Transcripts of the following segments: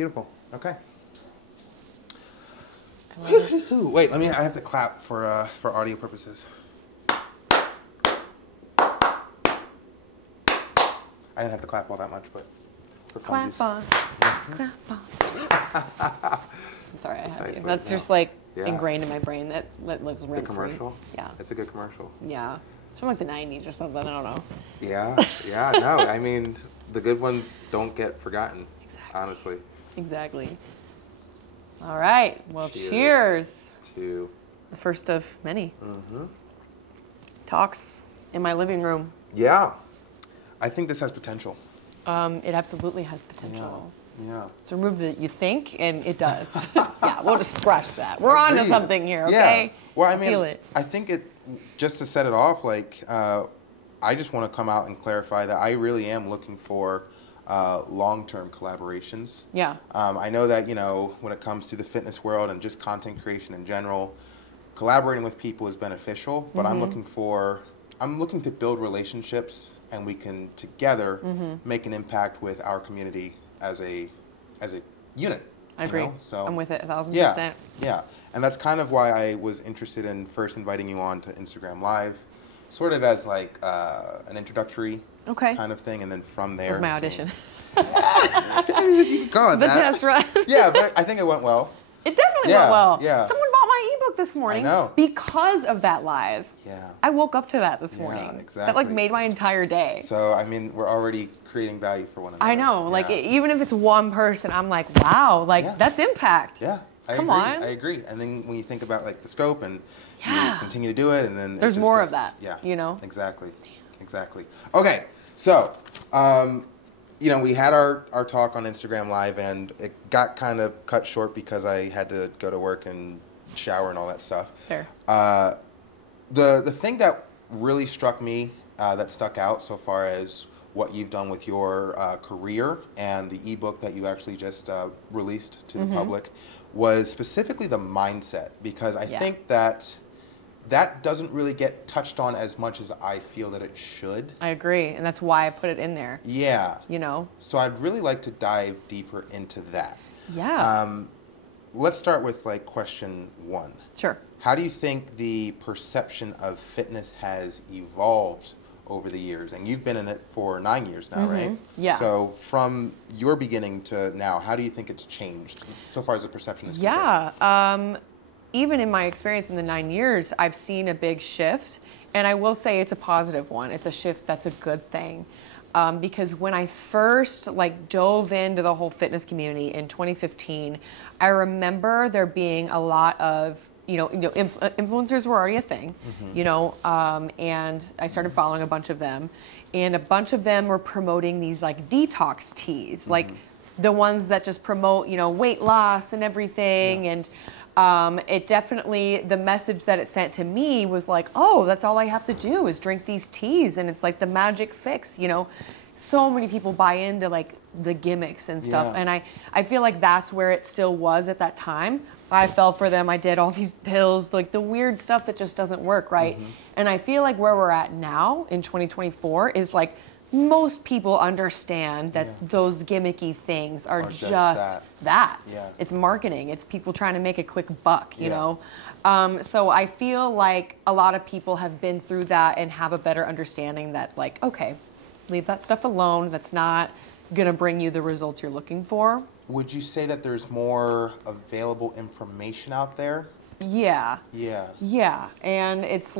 Beautiful. Okay. I love it. Wait, I have to clap for audio purposes. I didn't have to clap all that much, but for Clap funsies. on. Clap on. I'm sorry, I had to. That's just like ingrained in my brain. That lives rent free. The commercial? Yeah. It's a good commercial. Yeah. It's from like the 90s or something. I don't know. Yeah, no, I mean, the good ones don't get forgotten, honestly. Exactly. All right. Well, cheers. To the first of many talks in my living room. Yeah. I think this has potential. It absolutely has potential. Yeah. To remove the you think, and it does. Yeah, we'll just scratch that. We're on to something here, okay? Yeah. Well, I mean, feel it. I think just to set it off, like, I just want to come out and clarify that I really am looking for long-term collaborations. Yeah. I know that, when it comes to the fitness world and just content creation in general, collaborating with people is beneficial, but I'm looking to build relationships, and we can together make an impact with our community as a unit. I agree. So I'm with it 1,000%. Yeah. And that's kind of why I was interested in first inviting you on to Instagram Live, sort of as like an introductory kind of thing, and then from there. That was my audition. You can call it the that. test run. Yeah, but I think it went well. It definitely went well. Yeah. Someone bought my ebook this morning because of that live. Yeah. I woke up to that this morning. Exactly. That like made my entire day. So, I mean, we're already creating value for one another. I know. Like, even if it's one person, I'm like, wow, like, that's impact. Yeah. Come on. I agree. And then when you think about, like, the scope and you continue to do it, and then there's more of that. Yeah. You know? Exactly. Exactly. Okay. So, we had our talk on Instagram Live, and it got kind of cut short because I had to go to work and shower and all that stuff. Fair. The thing that really struck me, that stuck out so far as what you've done with your career and the ebook that you actually just released to the public, was specifically the mindset, because I think that doesn't really get touched on as much as I feel that it should. I agree, and that's why I put it in there. Yeah. So I'd really like to dive deeper into that. Yeah. Let's start with like question 1. Sure. How do you think the perception of fitness has evolved over the years? And you've been in it for 9 years now, right? Yeah. So from your beginning to now, how do you think it's changed so far as the perception is concerned? Yeah. Even in my experience in the 9 years, I've seen a big shift, and I will say it's a positive one. It's a shift that's a good thing. Because when I first dove into the whole fitness community in 2015, I remember there being a lot of influencers were already a thing, and I started following a bunch of them, and a bunch of them were promoting these detox teas, like the ones that just promote weight loss and everything, and it definitely, the message that it sent to me was like, oh, that's all I have to do is drink these teas, and it's like the magic fix, So many people buy into the gimmicks and stuff, and I feel like that's where it still was at that time. I fell for them. I did all these pills, the weird stuff that just doesn't work, right? And I feel like where we're at now in 2024 is most people understand that those gimmicky things are just that. Yeah. It's marketing. It's people trying to make a quick buck, you know? So I feel like a lot of people have been through that and have a better understanding that okay, leave that stuff alone. That's not going to bring you the results you're looking for. Would you say that there's more available information out there? Yeah. Yeah. Yeah. And it's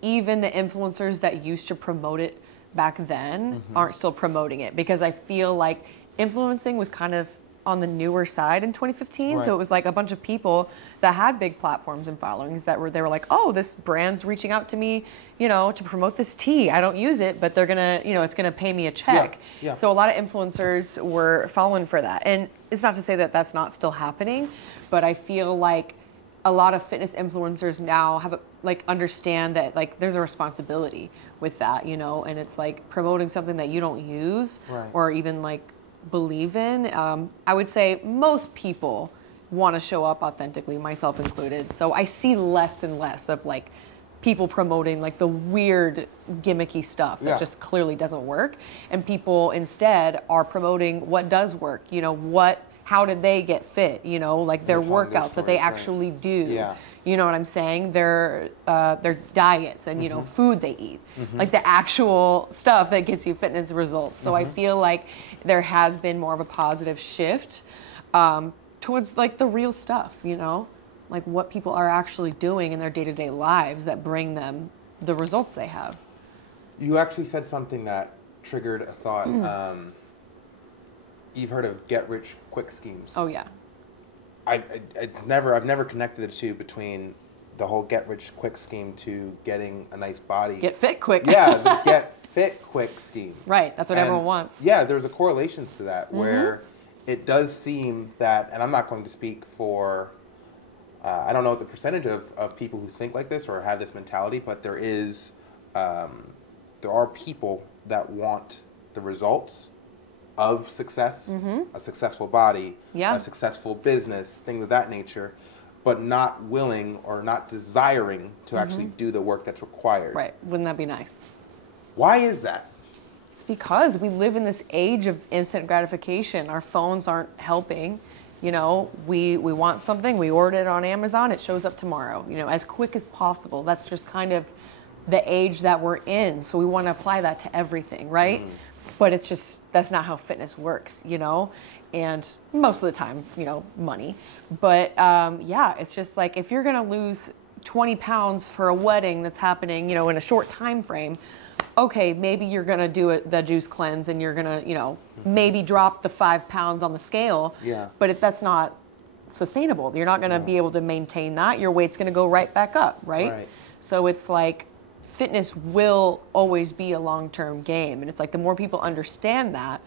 even the influencers that used to promote it back then aren't still promoting it, because I feel like influencing was kind of on the newer side in 2015. So it was a bunch of people that had big platforms and followings that they were like, oh, this brand's reaching out to me, to promote this tea. I don't use it, but they're gonna, it's gonna pay me a check. Yeah. So a lot of influencers were falling for that. And it's not to say that that's not still happening, but I feel like a lot of fitness influencers now have understand that there's a responsibility with that, and it's promoting something that you don't use or even believe in. I would say most people want to show up authentically, myself included. So I see less and less of people promoting the weird gimmicky stuff that just clearly doesn't work, and people instead are promoting what does work, what how did they get fit? You know, like their They're telling their workouts that they stories, right. actually do. Yeah. You know what I'm saying? Their diets and, you know, food they eat. Like the actual stuff that gets you fitness results. So I feel like there has been more of a positive shift towards like the real stuff, you know? Like what people are actually doing in their day-to-day lives that bring them the results they have. You actually said something that triggered a thought. You've heard of get-rich-quick schemes. Oh yeah. I've never connected the two between the whole get-rich-quick scheme to getting a nice body. Get fit quick. Yeah, the get-fit-quick scheme. Right, that's what everyone wants. Yeah, there's a correlation to that where it does seem that, and I'm not going to speak for, I don't know what the percentage of people who think like this or have this mentality, but there are people that want the results of success, a successful body, a successful business, things of that nature, but not willing or not desiring to actually do the work that's required. Right, wouldn't that be nice? Why is that? It's because we live in this age of instant gratification. Our phones aren't helping. You know, we want something, we order it on Amazon, it shows up tomorrow, you know, as quick as possible. That's just kind of the age that we're in. So we want to apply that to everything, right? But it's just, that's not how fitness works, you know? And most of the time, you know, money. But yeah, it's just like if you're going to lose 20 pounds for a wedding that's happening, you know, in a short time frame, okay, maybe you're going to do the juice cleanse and you're going to, you know, maybe drop the 5 pounds on the scale. Yeah. But if that's not sustainable, you're not going to be able to maintain that. Your weight's going to go right back up, right? So it's like fitness will always be a long-term game. And it's like the more people understand that,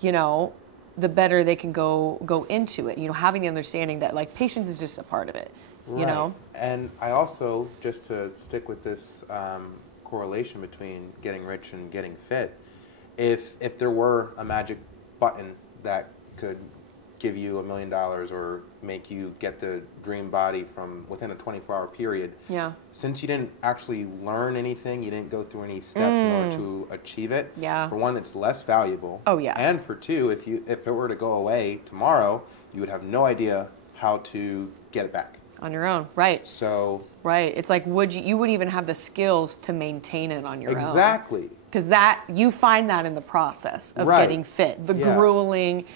you know, the better they can go into it. You know, having the understanding that like patience is just a part of it, you know? And I also, just to stick with this correlation between getting rich and getting fit, if there were a magic button that could give you $1 million or make you get the dream body from within a 24-hour period, since you didn't actually learn anything, you didn't go through any steps in order to achieve it, for one, it's less valuable. And for two, if it were to go away tomorrow, you would have no idea how to get it back. On your own, right. So... Right, it's like you wouldn't even have the skills to maintain it on your own. Exactly. Because you find that in the process of getting fit, the grueling,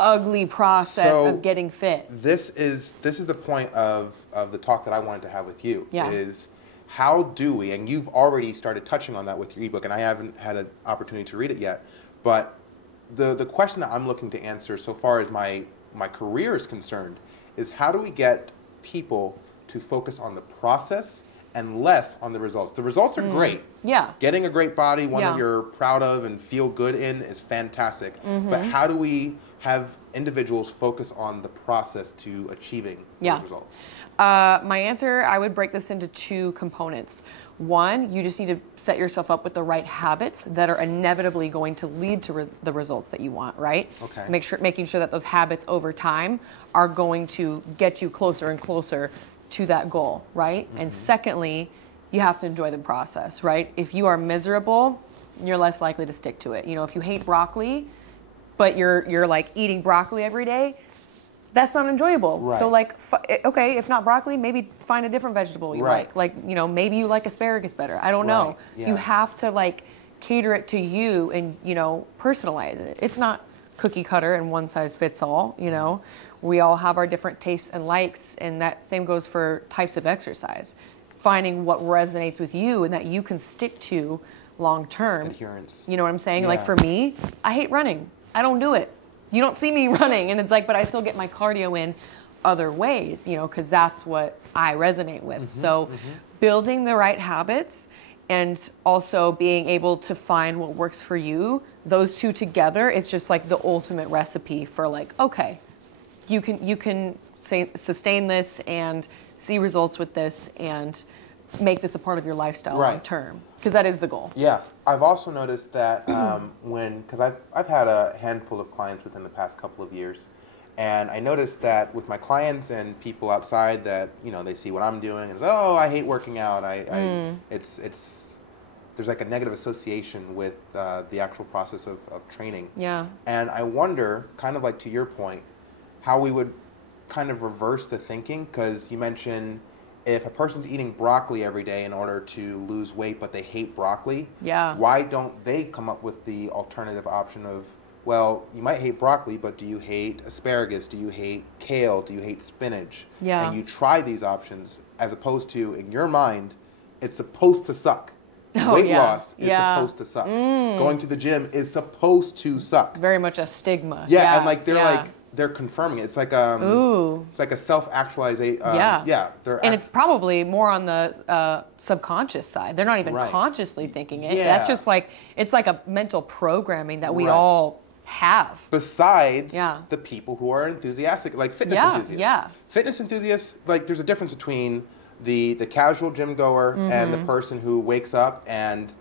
ugly process of getting fit. This is the point of the talk that I wanted to have with you. Yeah. Is how do we, and you've already started touching on that with your ebook, and I haven't had an opportunity to read it yet, but the question that I'm looking to answer so far as my career is concerned is how do we get people to focus on the process and less on the results. The results are great. Yeah. Getting a great body, one that you're proud of and feel good in, is fantastic. But how do we have individuals focus on the process to achieving those results? My answer, I would break this into two components. One, you just need to set yourself up with the right habits that are inevitably going to lead to the results that you want, right? Okay. Making sure that those habits over time are going to get you closer and closer to that goal, right? And secondly, you have to enjoy the process, right? If you are miserable, you're less likely to stick to it. You know, if you hate broccoli, but you're like eating broccoli every day, that's not enjoyable. Right. So like, okay, if not broccoli, maybe find a different vegetable you like. Like, you know, maybe you like asparagus better. I don't know. Yeah. You have to like cater it to you and, you know, personalize it. It's not cookie cutter and one size fits all, you know. We all have our different tastes and likes, and that same goes for types of exercise. Finding what resonates with you and that you can stick to long term. Adherence. You know what I'm saying? Yeah. Like for me, I hate running. I don't do it. You don't see me running, and it's like, but I still get my cardio in other ways, you know, because that's what I resonate with. So building the right habits and also being able to find what works for you, those two together, it's just like the ultimate recipe for like, okay, you can sustain this and see results with this and make this a part of your lifestyle long term, because that is the goal. Yeah, I've also noticed that because I've had a handful of clients within the past couple of years, and I noticed that with my clients and people outside that, you know, they see what I'm doing and oh, I hate working out. It's there's like a negative association with the actual process of training. Yeah. And I wonder, kind of like to your point, how we would kind of reverse the thinking, because you mentioned if a person's eating broccoli every day in order to lose weight, but they hate broccoli, Yeah. why don't they come up with the alternative option of, well, you might hate broccoli, but do you hate asparagus? Do you hate kale? Do you hate spinach? Yeah. And you try these options, as opposed to, in your mind, it's supposed to suck. Oh, Weight yeah. loss is Yeah. supposed to suck. Going to the gym is supposed to suck. Very much a stigma. Yeah, and like they're yeah. like they're confirming it. It's like Ooh. it's like a self-actualization. Yeah. Yeah. And it's probably more on the subconscious side. They're not even Right. consciously thinking it. Yeah. That's just like, it's like a mental programming that we Right. all have. besides Yeah. the people who are enthusiastic, like fitness Yeah, enthusiasts. yeah. Fitness enthusiasts, like there's a difference between the casual gym goer and the person who wakes up and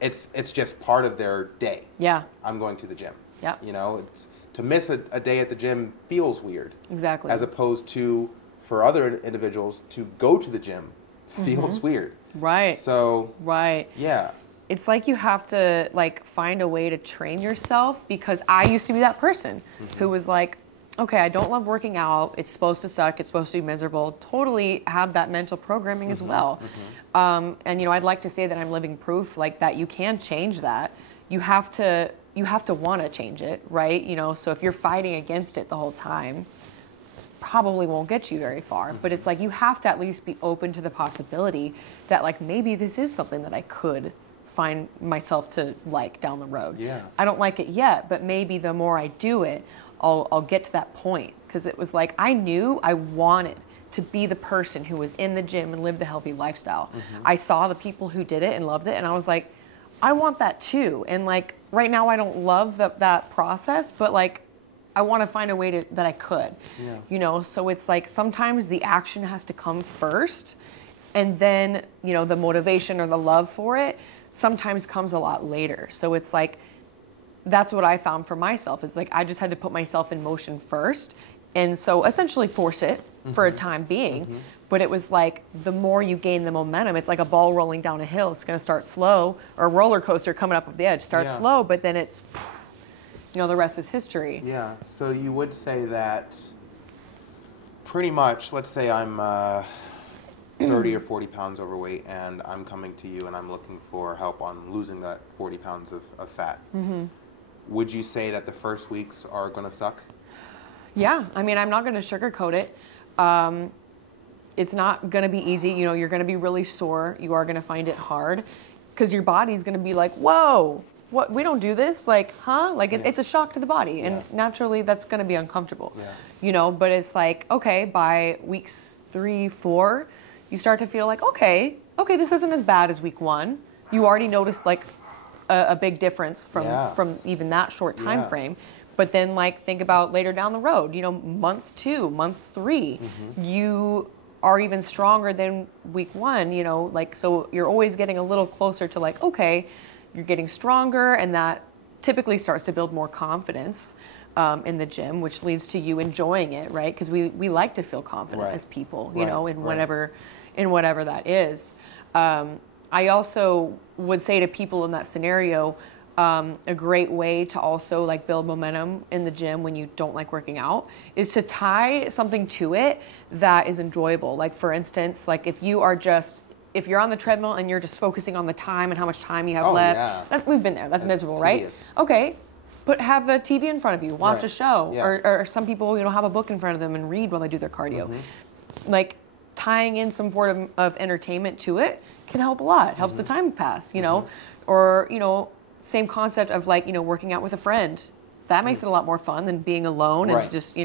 it's just part of their day. Yeah, I'm going to the gym. Yeah. You know, it's to miss a day at the gym feels weird. exactly. As opposed to, for other individuals, to go to the gym feels weird. Right, So, right. yeah. It's like you have to like find a way to train yourself, because I used to be that person who was like, okay, I don't love working out. It's supposed to suck. It's supposed to be miserable. Totally have that mental programming as well. And I'd like to say that I'm living proof like that you can change that. You have to want to change it, right? So if you're fighting against it the whole time, probably won't get you very far. But it's like you have to at least be open to the possibility that like maybe this is something that I could find myself to like down the road. Yeah. I don't like it yet, but maybe the more I do it, I'll get to that point. Because it was like I knew I wanted to be the person who was in the gym and lived a healthy lifestyle. I saw the people who did it and loved it, and I was like, I want that too. And like right now I don't love that process, but like I want to find a way that I could. Yeah. So it's like sometimes the action has to come first, and then the motivation or the love for it sometimes comes a lot later. So it's like that's what I found for myself, is like I just had to put myself in motion first, and so essentially force it for a time being. But it was like the more you gain the momentum, it's like a ball rolling down a hill. It's going to start slow, or a roller coaster coming up with the edge. Starts Yeah. slow, but then it's the rest is history. Yeah. So you would say that pretty much, let's say I'm 30 or 40 pounds overweight and I'm coming to you and I'm looking for help on losing that 40 pounds of fat. Would you say that the first weeks are going to suck? Yeah, I mean, I'm not going to sugarcoat it. It's not going to be easy. You're going to be really sore. You are going to find it hard, because your body's going to be like, whoa, what? We don't do this. Like, huh? Like, it's a shock to the body. And naturally, that's going to be uncomfortable. Yeah. But it's like, okay, by weeks 3, 4, you start to feel like, okay, this isn't as bad as week 1. You already notice like a big difference from even that short time frame. But then like think about later down the road, month 2, month 3, you are even stronger than week 1, like, so you're always getting a little closer to like, okay, you're getting stronger, and that typically starts to build more confidence in the gym, which leads to you enjoying it, right? Because we like to feel confident as people, in whatever that is. I also would say to people in that scenario, a great way to also like build momentum in the gym when you don't like working out is to tie something to it that is enjoyable. Like for instance, like if you're on the treadmill and you're just focusing on the time and how much time you have left, we've been there. That's miserable, tedious. right? Okay. Have a TV in front of you, watch a show, Yeah. or some people, have a book in front of them and read while they do their cardio. Like tying in some form of entertainment to it can help a lot. It helps the time pass, or, same concept of like, working out with a friend. That makes it a lot more fun than being alone and just,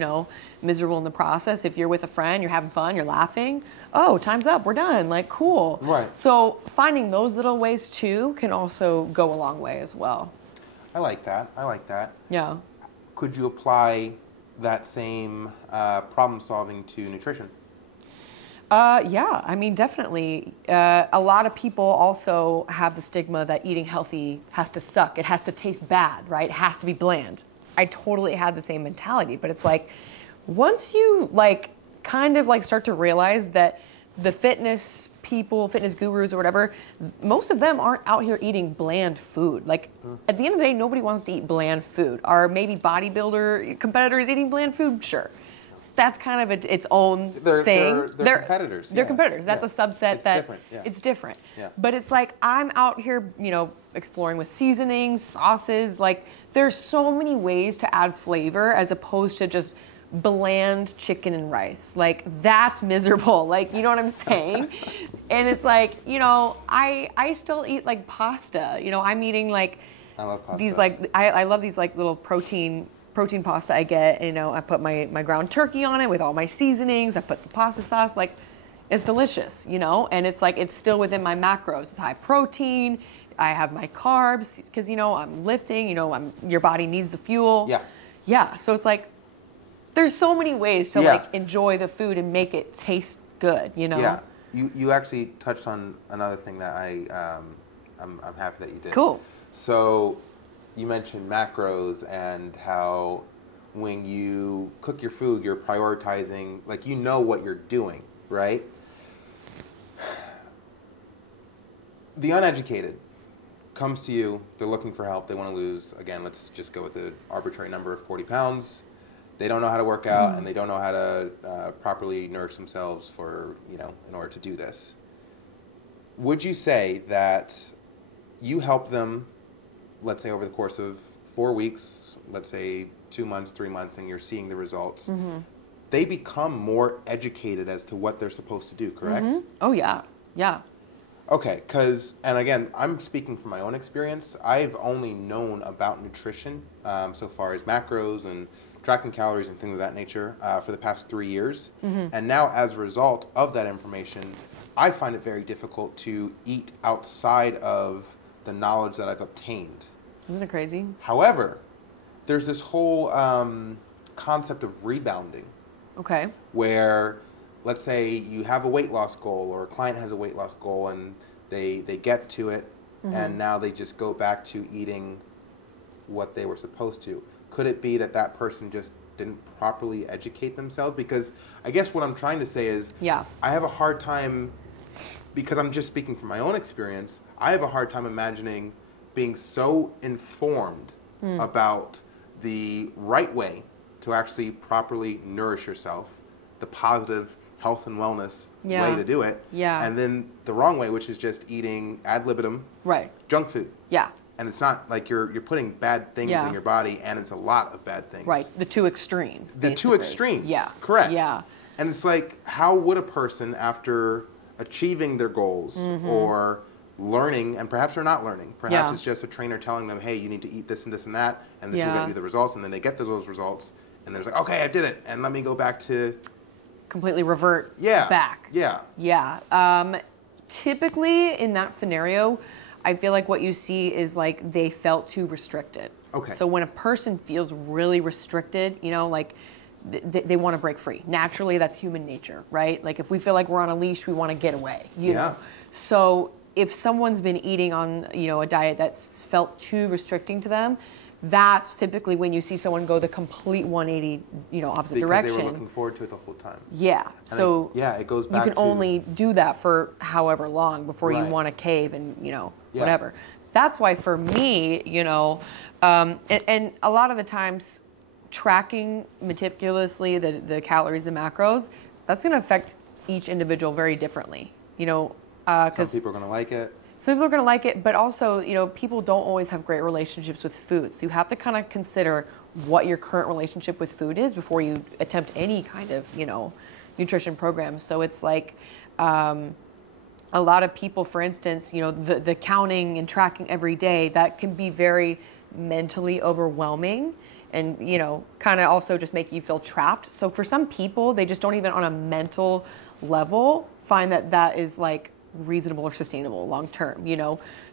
miserable in the process. If you're with a friend, you're having fun, you're laughing. Oh, time's up, we're done. Like, cool. Right. So finding those little ways too can also go a long way as well. I like that. Yeah. Could you apply that same problem solving to nutrition? Yeah, I mean, definitely. A lot of people also have the stigma that eating healthy has to suck. It has to taste bad, right? It has to be bland. I totally had the same mentality, but it's like, once you like kind of like start to realize that the fitness people, fitness gurus or whatever, most of them aren't out here eating bland food. Like at the end of the day, nobody wants to eat bland food. Are maybe bodybuilder competitors eating bland food? Sure. that's kind of its own thing. They're competitors. They're yeah. competitors. That's a subset It's that different. Yeah. it's different. Yeah. But it's like I'm out here, exploring with seasonings, sauces. Like there's so many ways to add flavor as opposed to just bland chicken and rice. Like that's miserable. Like, you know what I'm saying? And it's like, I still eat like pasta. I'm eating like I love pasta. these like I love these like little protein pasta I get. I put my ground turkey on it with all my seasonings. I put the pasta sauce. Like it's delicious, and it's like it's still within my macros. It's high protein. I have my carbs because I'm lifting. Your body needs the fuel. Yeah. Yeah. So it's like there's so many ways to like enjoy the food and make it taste good. Yeah. You actually touched on another thing that I'm happy that you did. Cool. So you mentioned macros and how when you cook your food, you're prioritizing, like what you're doing, right? The uneducated comes to you, they're looking for help, they want to lose, again, let's just go with the arbitrary number of 40 pounds. They don't know how to work out and they don't know how to properly nourish themselves for, in order to do this. Would you say that you help them, let's say over the course of 4 weeks, let's say 2 months, 3 months, and you're seeing the results, they become more educated as to what they're supposed to do, correct? Oh, yeah. Yeah. Okay, and again, I'm speaking from my own experience. I've only known about nutrition so far as macros and tracking calories and things of that nature for the past 3 years. And now as a result of that information, I find it very difficult to eat outside of the knowledge that I've obtained. Isn't it crazy? However, there's this whole concept of rebounding. Okay. Where, let's say you have a weight loss goal or a client has a weight loss goal and they get to it and now they just go back to eating what they were supposed to. Could it be that that person just didn't properly educate themselves? Because I guess what I'm trying to say is I have a hard time, because I'm just speaking from my own experience, I have a hard time imagining being so informed about the right way to actually properly nourish yourself, the positive health and wellness way to do it, and then the wrong way, which is just eating ad libitum junk food. Yeah. And it's not like you're putting bad things in your body, and it's a lot of bad things. Right, the two extremes. The basically. two extremes. Yeah. Correct. Yeah. And it's like, how would a person, after achieving their goals or learning, and perhaps they're not learning, perhaps it's just a trainer telling them, hey, you need to eat this and this and that, and this will get you the results, and then they get those results, and they're like, okay, I did it, and let me go back to... Completely revert back. Yeah. Yeah. Typically, in that scenario, I feel like what you see is like they felt too restricted. Okay. So when a person feels really restricted, like they want to break free. Naturally, that's human nature, right? Like if we feel like we're on a leash, we want to get away, you know? So if someone's been eating on, a diet that's felt too restricting to them, that's typically when you see someone go the complete 180, opposite direction. Because they were looking forward to it the whole time. Yeah. And so it goes back to... You can only do that for however long before you want to cave and, whatever. That's why for me, and a lot of the times tracking meticulously the calories, the macros, that's going to affect each individual very differently, some people are going to like it. Some people are going to like it, but also, people don't always have great relationships with food. So you have to kind of consider what your current relationship with food is before you attempt any kind of, nutrition program. So it's like a lot of people, for instance, the counting and tracking every day, that can be very mentally overwhelming and, kind of also just make you feel trapped. So for some people, they just don't even on a mental level find that is like reasonable or sustainable long term,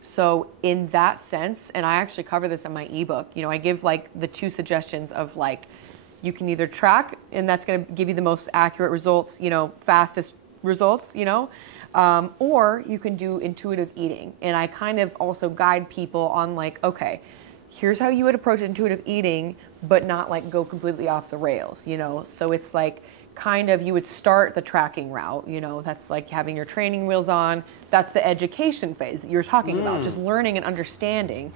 So in that sense, and I actually cover this in my ebook, I give like the two suggestions of like, you can either track and that's going to give you the most accurate results, fastest results, or you can do intuitive eating. And I kind of also guide people on like, okay, here's how you would approach intuitive eating, but not like go completely off the rails, So it's like, kind of, you would start the tracking route, that's like having your training wheels on. That's the education phase that you're talking about, just learning and understanding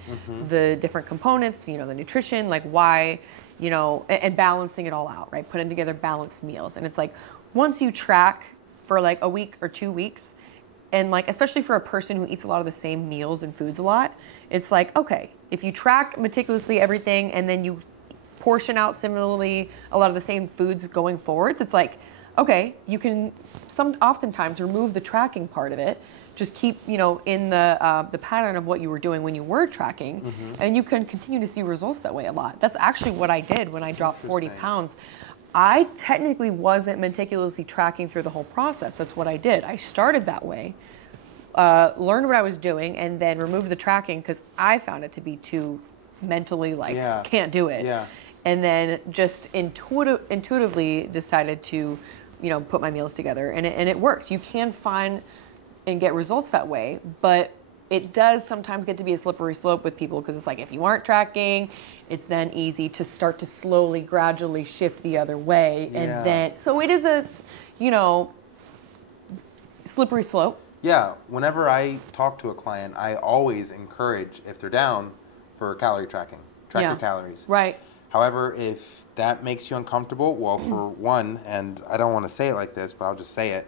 the different components, the nutrition, like why, you know, and balancing it all out, right? Putting together balanced meals. And it's like, once you track for like a week or 2 weeks, and like, especially for a person who eats a lot of the same meals and foods a lot, it's like, okay, if you track meticulously everything and then you portion out similarly a lot of the same foods going forward, it's like, okay, you can oftentimes remove the tracking part of it, just keep, you know, in the pattern of what you were doing when you were tracking, and you can continue to see results that way a lot. That's actually what I did when I dropped 40 pounds. I technically wasn't meticulously tracking through the whole process. That's what I did. I started that way, learned what I was doing, and then removed the tracking because I found it to be too mentally like, can't do it. Yeah. And then just intuitively decided to, you know, put my meals together, and it worked. You can find and get results that way, but it does sometimes get to be a slippery slope with people because it's like, if you aren't tracking, it's then easy to start to slowly, gradually shift the other way. And then, so it is a, you know, slippery slope. Yeah, whenever I talk to a client, I always encourage, if they're down, for calorie tracking. Track your calories. Right. However, if that makes you uncomfortable, well, for one, and I don't want to say it like this, but I'll just say it,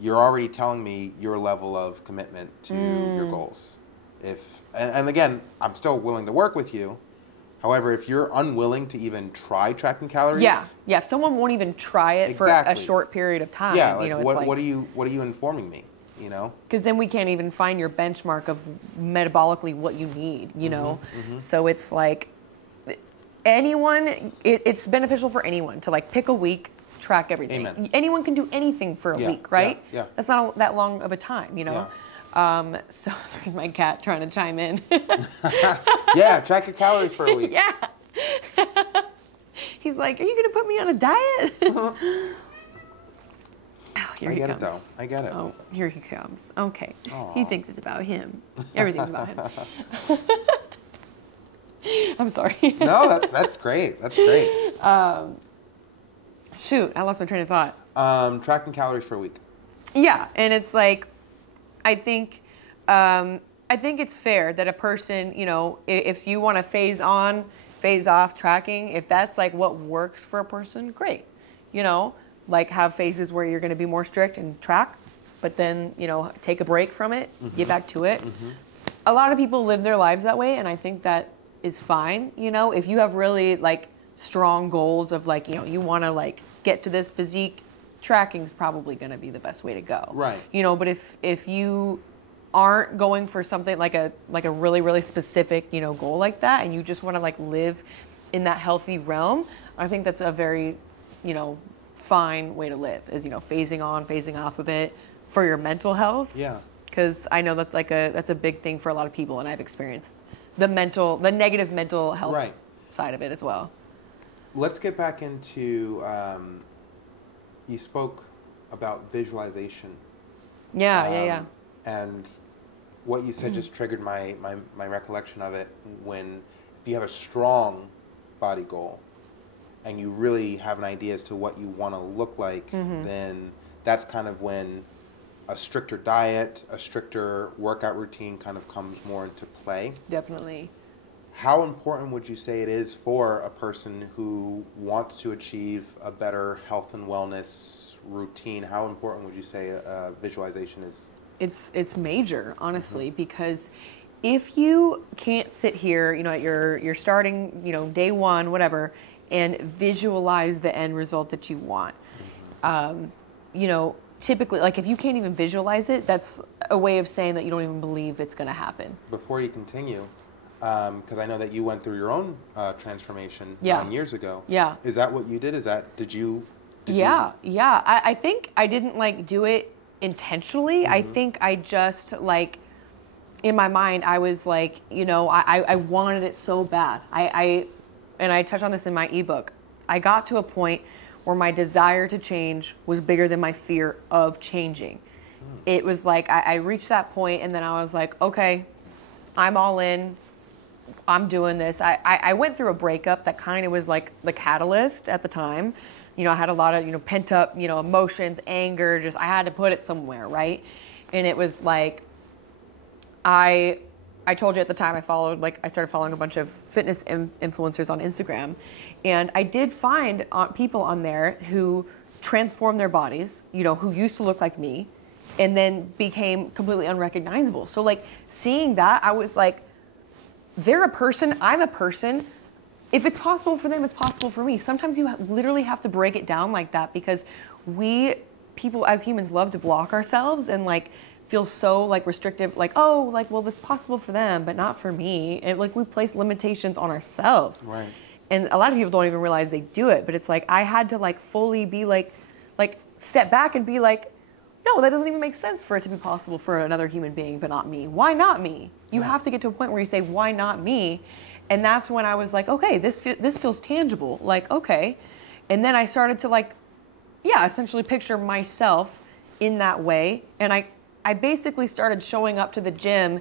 you're already telling me your level of commitment to your goals. And again, I'm still willing to work with you. However, if you're unwilling to even try tracking calories, if someone won't even try it for a short period of time, like, you know, what are you informing me? You know, because then we can't even find your benchmark of metabolically what you need. You know, so it's like anyone. It's beneficial for anyone to like pick a week. Track everything. Amen. Anyone can do anything for a week, right? Yeah. That's not that long of a time, you know? So there's my cat trying to chime in. Yeah, track your calories for a week. Yeah. He's like, are you going to put me on a diet? Oh, here he comes. I get it, though. I get it. Oh, here he comes. Okay. Aww. He thinks it's about him. Everything's about him. I'm sorry. No, that's great. That's great. Shoot, I lost my train of thought. Tracking calories for a week. Yeah, and it's like, I think it's fair that a person, you know, if you want to phase on, phase off tracking, if that's like what works for a person, great. You know, like have phases where you're going to be more strict and track, but then, you know, take a break from it, get back to it. A lot of people live their lives that way, and I think that is fine. You know, if you have really like strong goals of like, you know, you want to like get to this physique, tracking's probably going to be the best way to go. Right. You know, but if you aren't going for something like a really, really specific, you know, goal like that, and you just want to like live in that healthy realm, I think that's a very, you know, fine way to live, is, you know, phasing on, phasing off of it for your mental health. Yeah. Because I know that's a big thing for a lot of people, and I've experienced the negative mental health side of it as well. Let's get back into, you spoke about visualization. Yeah. And what you said just triggered my recollection of it. When if you have a strong body goal and you really have an idea as to what you want to look like, then that's kind of when a stricter diet, a stricter workout routine kind of comes more into play. Definitely. How important would you say it is for a person who wants to achieve a better health and wellness routine? How important would you say visualization is? It's major, honestly, because if you can't sit here, you know, at your starting, you know, day one, whatever, and visualize the end result that you want, you know, typically, like if you can't even visualize it, that's a way of saying that you don't even believe it's going to happen. Before you continue, because I know that you went through your own transformation 9 years ago. Yeah. Is that what you did? Did you? Yeah. I think I didn't like do it intentionally. I think I just like, in my mind, I was like, you know, I wanted it so bad. And I touch on this in my ebook. I got to a point where my desire to change was bigger than my fear of changing. It was like, I reached that point, and then I was like, okay, I'm all in. I'm doing this. I went through a breakup that kind of was like the catalyst at the time. You know, I had a lot of, you know, pent up, you know, emotions, anger, just I had to put it somewhere, right? And it was like, I I told you at the time I started following a bunch of fitness influencers on Instagram, and I did find people on there who transformed their bodies, you know, who used to look like me, and then became completely unrecognizable. So like seeing that, I was like, they're a person, I'm a person. If it's possible for them, it's possible for me. Sometimes you literally have to break it down like that, because people as humans love to block ourselves and like feel so like restrictive, like, oh, like, well, it's possible for them, but not for me. And like we place limitations on ourselves. Right. And a lot of people don't even realize they do it, but it's like, I had to like fully be like step back and be like, no, that doesn't even make sense for it to be possible for another human being, but not me. Why not me? You have to get to a point where you say, why not me? And that's when I was like, okay, this feels tangible. Like, okay. And then I started to like, yeah, essentially picture myself in that way. And I basically started showing up to the gym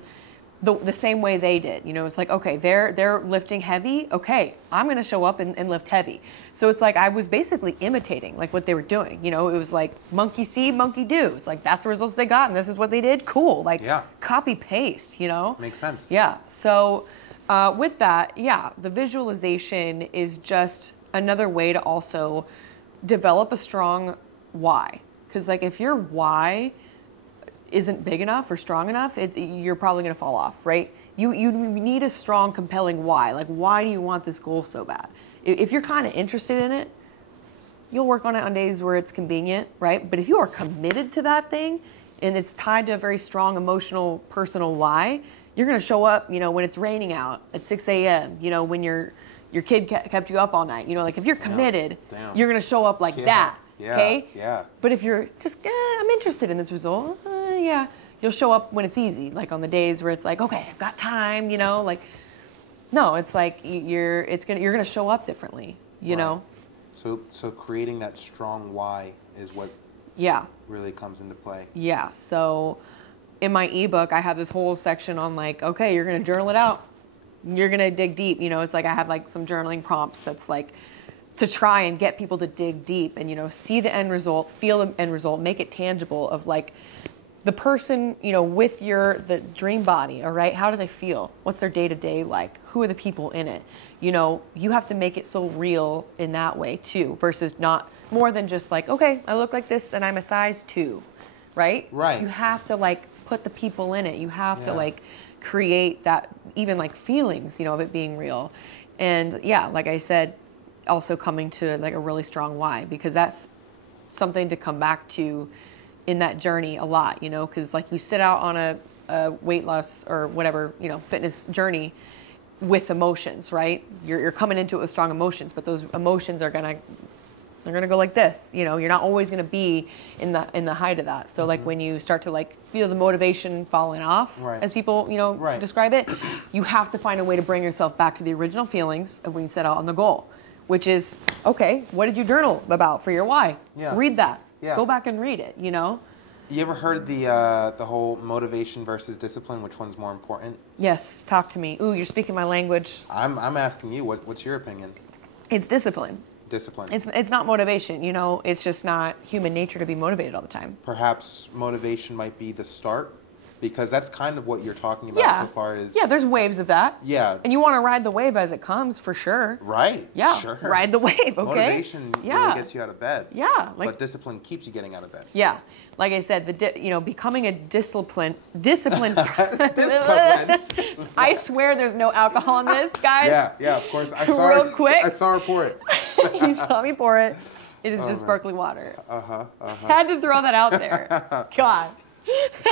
the same way they did. You know, it's like, okay, they're lifting heavy. Okay, I'm going to show up and lift heavy. So it's like I was basically imitating like what they were doing. You know, it was like monkey see, monkey do. It's like that's the results they got, and this is what they did. Cool. Like copy paste. You know, Makes sense. Yeah. So with that, yeah, the visualization is just another way to also develop a strong why. Because like if your why isn't big enough or strong enough, you're probably going to fall off, right? You need a strong, compelling why. Like, why do you want this goal so bad? If you're kind of interested in it, you'll work on it on days where it's convenient, right? But if you are committed to that thing and it's tied to a very strong emotional, personal why, you're going to show up, you know, when it's raining out at 6 a.m., you know, when your kid kept you up all night. You know, like if you're committed, you're going to show up like that. Yeah, okay? yeah. But if you're just, I'm interested in this result, yeah, you'll show up when it's easy, like on the days where it's like, okay, I've got time, you know, like, no, it's like you're gonna show up differently, you know? So creating that strong why is what really comes into play. Yeah, so in my ebook, I have this whole section on like, okay, you're gonna journal it out. You're gonna dig deep, you know, it's like I have like some journaling prompts that's like, to try and get people to dig deep and, you know, see the end result, feel the end result, make it tangible of like the person, you know, with the dream body, all right? How do they feel? What's their day-to-day like? Who are the people in it? You know, you have to make it so real in that way too, versus not more than just like, okay, I look like this and I'm a size 2, right? Right. You have to like put the people in it. You have to like create that even like feelings, you know, of it being real. And yeah, like I said, also coming to like a really strong why, because that's something to come back to in that journey a lot, you know, because like you sit out on a weight loss or whatever, you know, fitness journey with emotions, right? You're coming into it with strong emotions, but those emotions are gonna go like this, you know. You're not always gonna be in the height of that. So like when you start to like feel the motivation falling off, as people, you know, describe it, you have to find a way to bring yourself back to the original feelings of when you set out on the goal. Which is, okay, what did you journal about for your why? Yeah. Read that. Yeah. Go back and read it, you know? You ever heard the whole motivation versus discipline? Which one's more important? Yes, talk to me. Ooh, you're speaking my language. I'm asking you, what's your opinion? It's discipline. Discipline. It's not motivation, you know? It's just not human nature to be motivated all the time. Perhaps motivation might be the start, because that's kind of what you're talking about so far as... Yeah, there's waves of that. Yeah. And you want to ride the wave as it comes, for sure. Right. Yeah, sure. ride the wave, okay? Motivation really gets you out of bed. Yeah. But discipline keeps you getting out of bed. Yeah. Like I said, becoming a disciplined... Discipline. I swear there's no alcohol in this, guys. Yeah, of course. Real quick. I saw her pour it. You saw me pour it. It is just sparkling water. Had to throw that out there. God.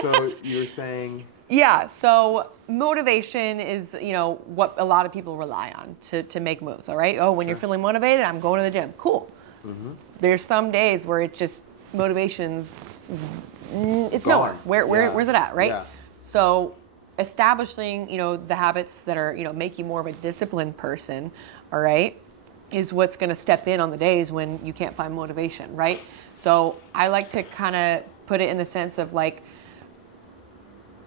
So you were saying? Yeah, so motivation is, you know, what a lot of people rely on to make moves, all right? Oh, when you're feeling motivated, I'm going to the gym. Cool. There's some days where it's just motivation's, it's nowhere. Where's it at, right? Yeah. So establishing, you know, the habits that are, you know, make you more of a disciplined person, all right, is what's going to step in on the days when you can't find motivation, right? So I like to kind of put it in the sense of like,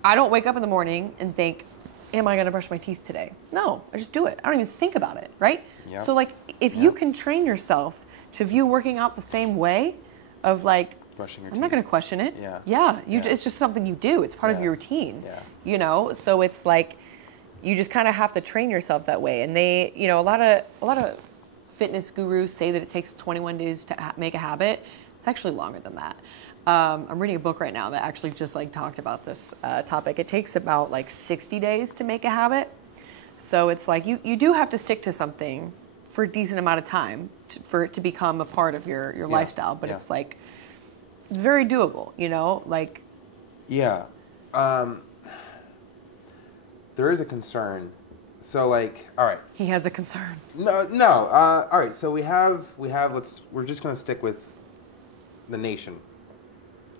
I don't wake up in the morning and think, am I going to brush my teeth today? No, I just do it. I don't even think about it, right? Yep. So like, if you can train yourself to view working out the same way of like, brushing your I'm teeth. not going to question it. Yeah. It's just something you do. It's part of your routine. Yeah. You know, so it's like, you just kind of have to train yourself that way. And they, you know, a lot of fitness gurus say that it takes 21 days to make a habit. It's actually longer than that. I'm reading a book right now that actually just like talked about this topic. It takes about like 60 days to make a habit. So it's like you do have to stick to something for a decent amount of time for it to become a part of your lifestyle. But it's like, it's very doable, you know, like. Yeah. There is a concern. So like, all right. He has a concern. No. All right. So we have. We're just gonna stick with the nation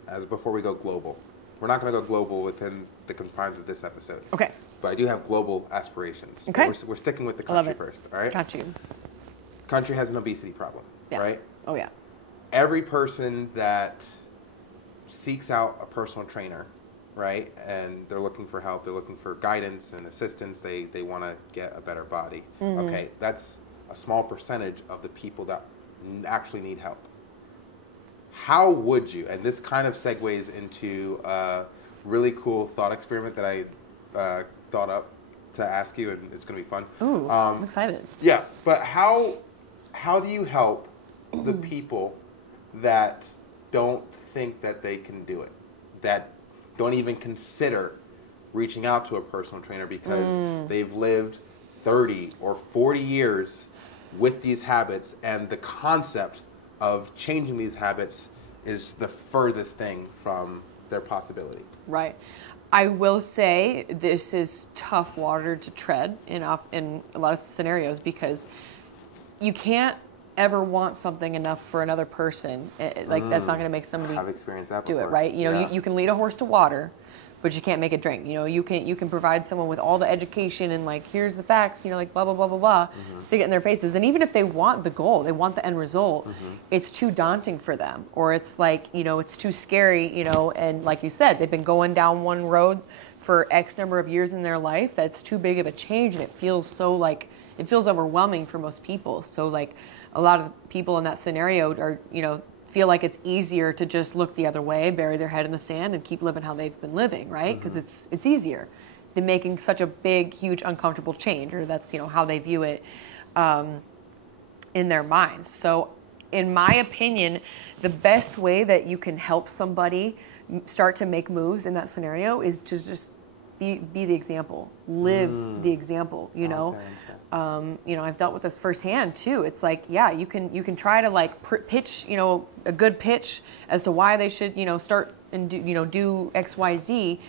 as before we go global. We're not gonna go global within the confines of this episode. Okay. But I do have global aspirations. Okay. We're sticking with the country first. All right. Got you. Country has an obesity problem. Yeah. Right. Oh yeah. Every person that seeks out a personal trainer, right, and they're looking for help, they're looking for guidance and assistance, they want to get a better body. Okay, that's a small percentage of the people that actually need help. How would you, and this kind of segues into a really cool thought experiment that I thought up to ask you, and it's going to be fun. Ooh, I'm excited. Yeah, but how do you help the people that don't think that they can do it, that don't even consider reaching out to a personal trainer because they've lived 30 or 40 years with these habits, and the concept of changing these habits is the furthest thing from their possibility? Right. I will say this is tough water to tread in a lot of scenarios, because you can't ever want something enough for another person. Like that's not going to make somebody I've experienced that do before. it, right? You know, Yeah. you can lead a horse to water, but you can't make it drink. You know, you can provide someone with all the education and like, here's the facts, you know, like blah, blah, blah, blah, blah, stick it in their faces. And even if they want the goal, they want the end result, it's too daunting for them. Or it's like, you know, it's too scary, you know, and like you said, they've been going down one road for X number of years in their life. That's too big of a change, and it feels so like, it feels overwhelming for most people. So like a lot of people in that scenario are, you know, feel like it's easier to just look the other way, bury their head in the sand, and keep living how they've been living, right? Because it's easier than making such a big, huge, uncomfortable change, or that's, you know, how they view it in their minds. So in my opinion, the best way that you can help somebody start to make moves in that scenario is to just be the example, live the example, you know. You know, I've dealt with this firsthand too. It's like, yeah, you can try to like pitch, you know, a good pitch as to why they should, you know, start and do, you know, do X, Y, Z,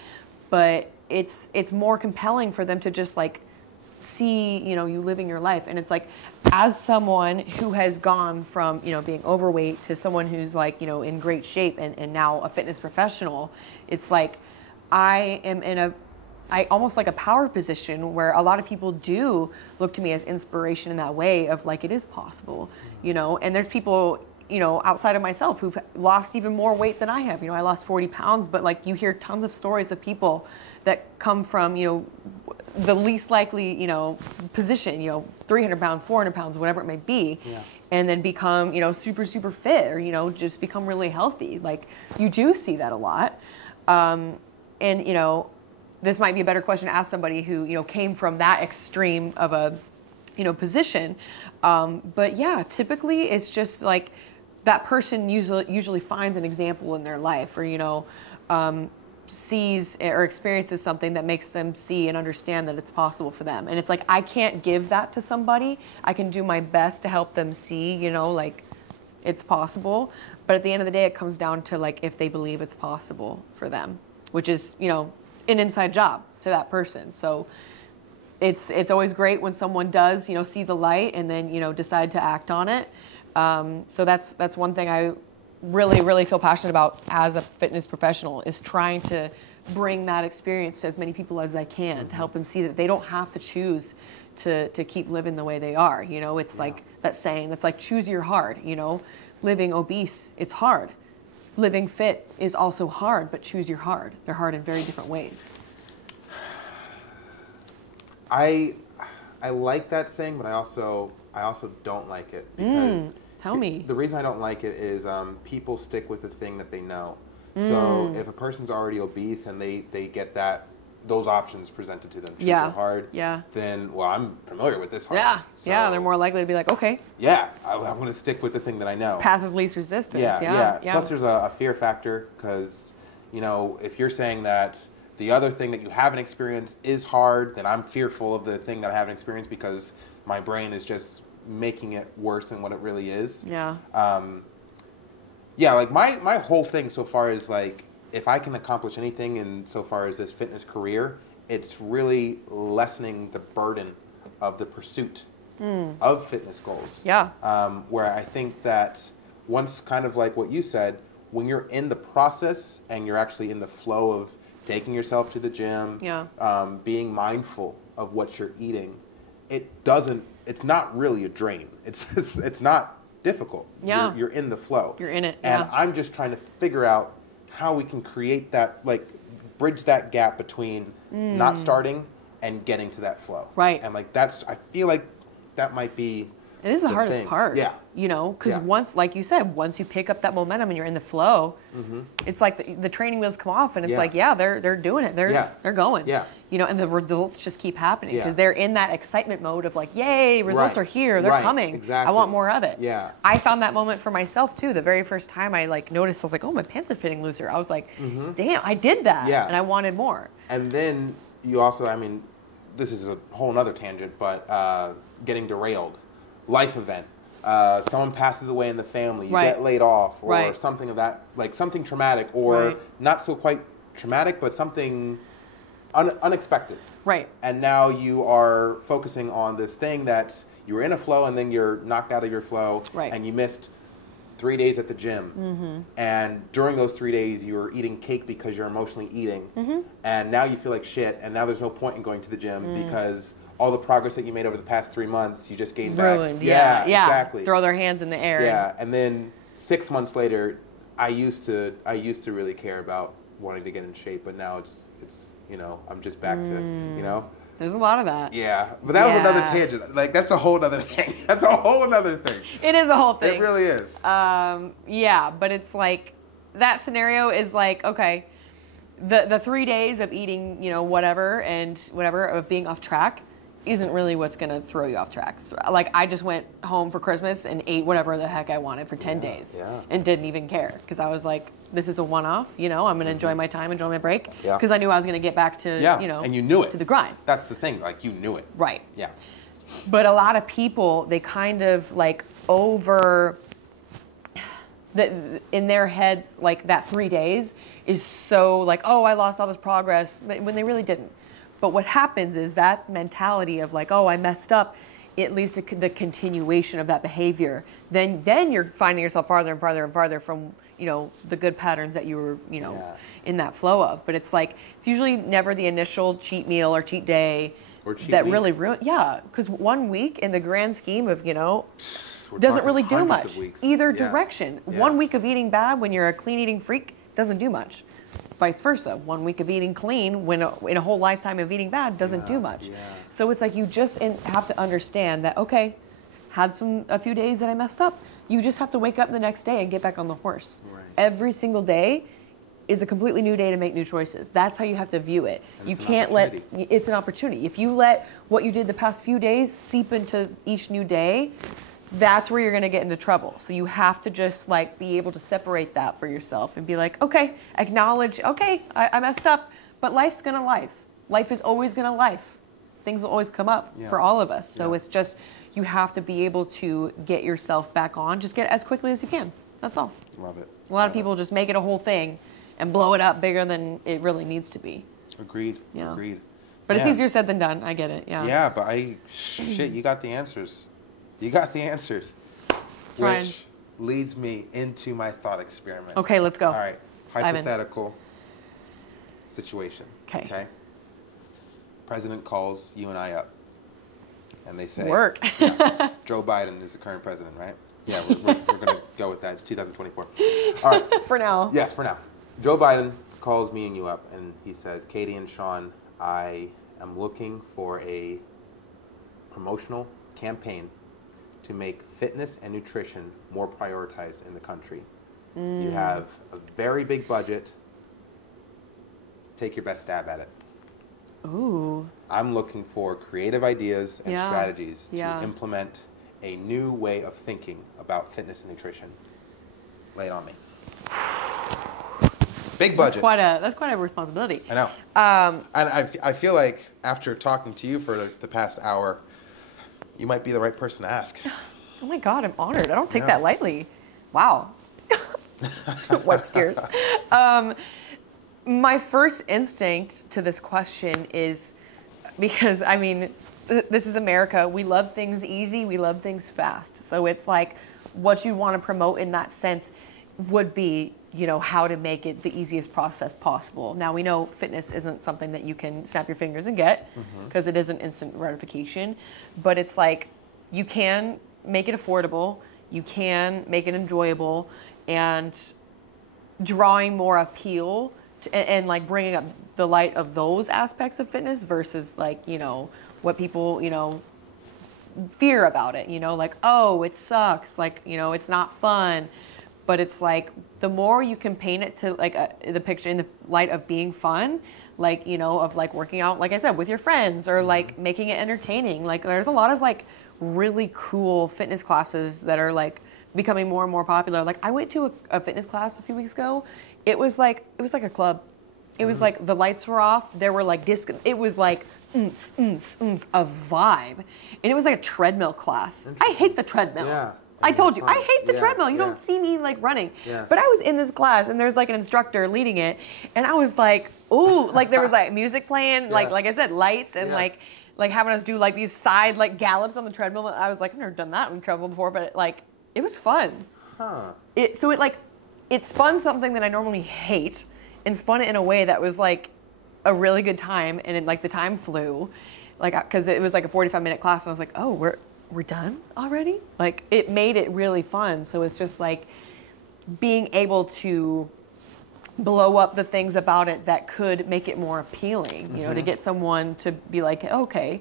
but it's more compelling for them to just like see, you know, you living your life. And it's like, as someone who has gone from, you know, being overweight to someone who's like, you know, in great shape and now a fitness professional, it's like I am in I almost like a power position where a lot of people do look to me as inspiration in that way of like, it is possible, you know. And there's people, you know, outside of myself who've lost even more weight than I have. You know, I lost 40 pounds, but like you hear tons of stories of people that come from, you know, the least likely, you know, position, you know, 300 pounds, 400 pounds, whatever it may be, and then become, you know, super, super fit, or, you know, just become really healthy. Like you do see that a lot. And, you know, this might be a better question to ask somebody who, you know, came from that extreme of a, you know, position. But yeah, typically it's just like that person usually finds an example in their life, or, you know, sees or experiences something that makes them see and understand that it's possible for them. And it's like, I can't give that to somebody. I can do my best to help them see, you know, like it's possible. But at the end of the day, it comes down to like, if they believe it's possible for them, which is, you know, an inside job to that person. So it's always great when someone does, you know, see the light and then, you know, decide to act on it. So that's one thing I really, really feel passionate about as a fitness professional, is trying to bring that experience to as many people as I can to help them see that they don't have to choose to keep living the way they are. You know, it's like that saying that's like, choose your hard, you know. Living obese, it's hard. Living fit is also hard, but choose your hard. They're hard in very different ways. I like that saying, but I also don't like it, because tell me. The reason I don't like it is people stick with the thing that they know. So if a person's already obese and they get that those options presented to them, cheap Yeah. or hard, Yeah. then, well, I'm familiar with this hard. Yeah. Yeah. So, They're more likely to be like, okay, Yeah, I'm going to stick with the thing that I know. path of least resistance. Yeah, Yeah. yeah. Plus, there's a fear factor because, you know, if you're saying that the other thing that you haven't experienced is hard, then I'm fearful of the thing that I haven't experienced because my brain is just making it worse than what it really is. Yeah. Yeah, like my whole thing so far is like, if I can accomplish anything in so far as this fitness career, it's really lessening the burden of the pursuit of fitness goals. Yeah. Where I think that once, kind of like what you said, when you're in the process and you're actually in the flow of taking yourself to the gym, Yeah. being mindful of what you're eating, it's not really a drain. It's not difficult. Yeah. You're in the flow. You're in it. And Yeah. I'm just trying to figure out how we can create that, like, bridge that gap between not starting and getting to that flow. Right. And like I feel like that might be It is the hardest thing. part. Yeah. You know, because Yeah. once, like you said, once you pick up that momentum and you're in the flow, it's like the training wheels come off, and it's Yeah. like, yeah, they're doing it. They're going. Yeah. You know, and the results just keep happening because Yeah. they're in that excitement mode of like, yay, results Right. are here. They're Right. coming. Exactly. I want more of it. Yeah. I found that moment for myself too. The very first time I like noticed, I was like, oh, my pants are fitting looser. I was like, damn, I did that. Yeah. And I wanted more. And then you also, I mean, this is a whole nother tangent, but getting derailed, life event. Someone passes away in the family, you Right. get laid off, or Right. something of that, like something traumatic, or Right. not so quite traumatic, but something unexpected. Right. And now you are focusing on this thing that you were in a flow and then you're knocked out of your flow, Right. and you missed 3 days at the gym. And during those 3 days, you were eating cake because you're emotionally eating. And now you feel like shit, and now there's no point in going to the gym because all the progress that you made over the past 3 months, you just gained Ruined. back. Yeah. Exactly. Throw their hands in the air. Yeah, and then 6 months later, I used to really care about wanting to get in shape, but now it's you know, I'm just back to, you know. There's a lot of that. Yeah, but that was another Yeah. tangent. Like, that's a whole other thing. That's a whole other thing. It is a whole thing. It really is. Yeah, but it's like that scenario is like, okay, the 3 days of eating, you know, whatever of being off track isn't really what's gonna throw you off track. Like, I just went home for Christmas and ate whatever the heck I wanted for 10 days yeah. and didn't even care because I was like, this is a one-off, you know, I'm gonna enjoy my time, enjoy my break Yeah. because I knew I was gonna get back to, Yeah, you know, and you knew it. to the grind. That's the thing. Like, you knew it. Right. Yeah. But a lot of people, they kind of like in their head, like that 3 days is so like, oh, I lost all this progress, when they really didn't. But what happens is that mentality of like, oh, I messed up, it leads to the continuation of that behavior. Then you're finding yourself farther and farther and farther from, you know, the good patterns that you were, you know, Yeah. in that flow of. But it's like, it's usually never the initial cheat meal or cheat day Or cheat that week. really yeah, because 1 week in the grand scheme of, you know, We're doesn't talking really do hundreds much of weeks. either Yeah. direction. Yeah. 1 week of eating bad when you're a clean eating freak doesn't do much. Vice versa, 1 week of eating clean when in a whole lifetime of eating bad doesn't do much. yeah. So it's like you just have to understand that, okay, had a few days that I messed up. You just have to wake up the next day and get back on the horse. Right. Every single day is a completely new day to make new choices. That's how you have to view it. And You it's an can't let opportunity. it's an opportunity. If you let what you did the past few days seep into each new day, that's where you're going to get into trouble. So you have to just like be able to separate that for yourself and be like, okay, acknowledge, okay, I messed up, but life's going to life. Life is always going to life. Things will always come up Yeah. for all of us. So Yeah. it's just, you have to be able to get yourself back on. Just get as quickly as you can. That's all. Love it. A lot Love of people just make it a whole thing and blow it up bigger than it really needs to be. Agreed. Yeah. Agreed. But it's Man. easier said than done. I get it. Yeah. Yeah, but shit, you got the answers. You got the answers. Ryan. Which leads me into my thought experiment. Okay, let's go. All right. Dive in. Hypothetical situation. 'Kay. Okay. President calls you and I up, and they say, Work. Yeah, Joe Biden is the current president, right? Yeah, we're going to go with that. It's 2024. All right. For now. Yes, for now. Joe Biden calls me and you up, and he says, Katie and Sean, I am looking for a promotional campaign to make fitness and nutrition more prioritized in the country. You have a very big budget. Take your best stab at it. Ooh. I'm looking for creative ideas and Yeah. strategies to Yeah. implement a new way of thinking about fitness and nutrition. Lay it on me. Big budget. That's quite a responsibility. I know. And I feel like after talking to you for the past hour, you might be the right person to ask. Oh my God, I'm honored. I don't take Yeah. that lightly. Wow. Wipe tears. My first instinct to this question is, because I mean, this is America. We love things easy. We love things fast. So it's like what you want to promote in that sense would be, you know, how to make it the easiest process possible. Now we know fitness isn't something that you can snap your fingers and get because it is an instant gratification, but it's like you can make it affordable, you can make it enjoyable, and drawing more appeal to, and like bringing up the light of those aspects of fitness versus like, you know, what people, you know, fear about it, you know, like, oh, it sucks, like, you know, it's not fun. But it's like the more you can paint it to like the picture in the light of being fun, like, you know, of like working out, like I said, with your friends, or like making it entertaining. Like there's a lot of like really cool fitness classes that are like becoming more and more popular. Like I went to a fitness class a few weeks ago. It was like a club. It was like the lights were off. There were like disco. It was like a vibe, and it was like a treadmill class. I hate the treadmill. Yeah. I told you, I hate the Yeah, treadmill. You yeah. don't see me like running. Yeah. But I was in this class and there's like an instructor leading it, and I was like, ooh, like there was like music playing, like I said, lights, and Yeah. like having us do like these side like gallops on the treadmill. I was like, I've never done that on the treadmill before, but it was fun. Huh. It spun something that I normally hate and spun it in a way that was like a really good time, and like the time flew, like because it was like a 45-minute class, and I was like, oh, we're done already? Like it made it really fun. So it's just like being able to blow up the things about it that could make it more appealing, you know, to get someone to be like, okay,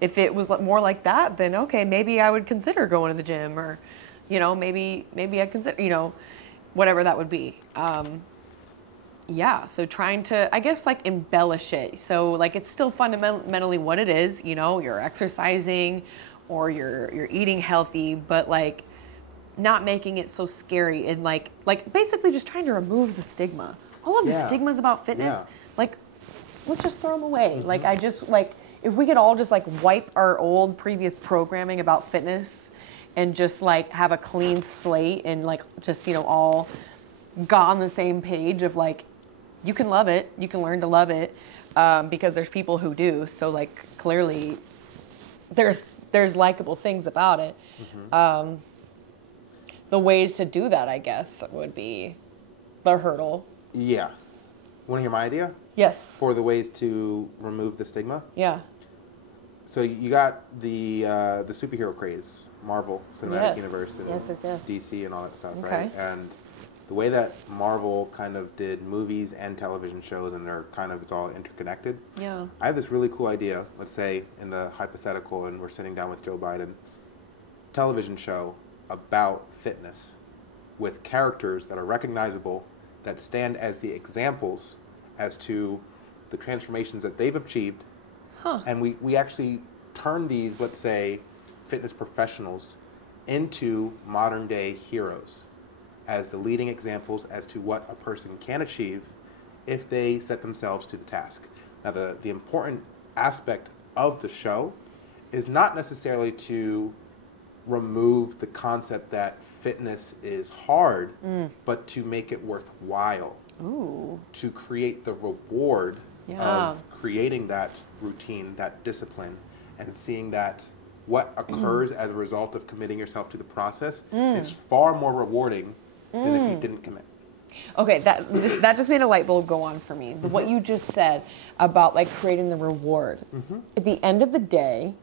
if it was more like that, then okay, maybe I would consider going to the gym, or, you know, maybe I consider, you know, whatever that would be. Yeah, so trying to, I guess, like embellish it. So like it's still fundamentally what it is, you know, you're exercising or you're eating healthy, but like not making it so scary, and like basically just trying to remove the stigma. All of the stigmas about fitness, like let's just throw them away. Like I just like if we could all just like wipe our old previous programming about fitness and just like have a clean slate and like just, you know, all got on the same page of like you can love it, you can learn to love it, because there's people who do. So like clearly there's likable things about it. The ways to do that, I guess, would be the hurdle. Yeah. Want to hear my idea Yes. for the ways to remove the stigma? Yeah. So you got the superhero craze, Marvel Cinematic Yes. Universe, and Yes. DC and all that stuff, Okay. right? And the way that Marvel kind of did movies and television shows, and it's all interconnected. Yeah. I have this really cool idea. Let's say in the hypothetical, and we're sitting down with Joe Biden, television show about fitness with characters that are recognizable, that stand as the examples as to the transformations that they've achieved. Huh. And we actually turn these, let's say, fitness professionals into modern day heroes as the leading examples as to what a person can achieve if they set themselves to the task. Now, the important aspect of the show is not necessarily to remove the concept that fitness is hard, but to make it worthwhile. Ooh. To create the reward Yeah. of creating that routine, that discipline, and seeing that what occurs as a result of committing yourself to the process is far more rewarding than if you didn't commit. Okay, that just made a light bulb go on for me. What you just said about like creating the reward. At the end of the day,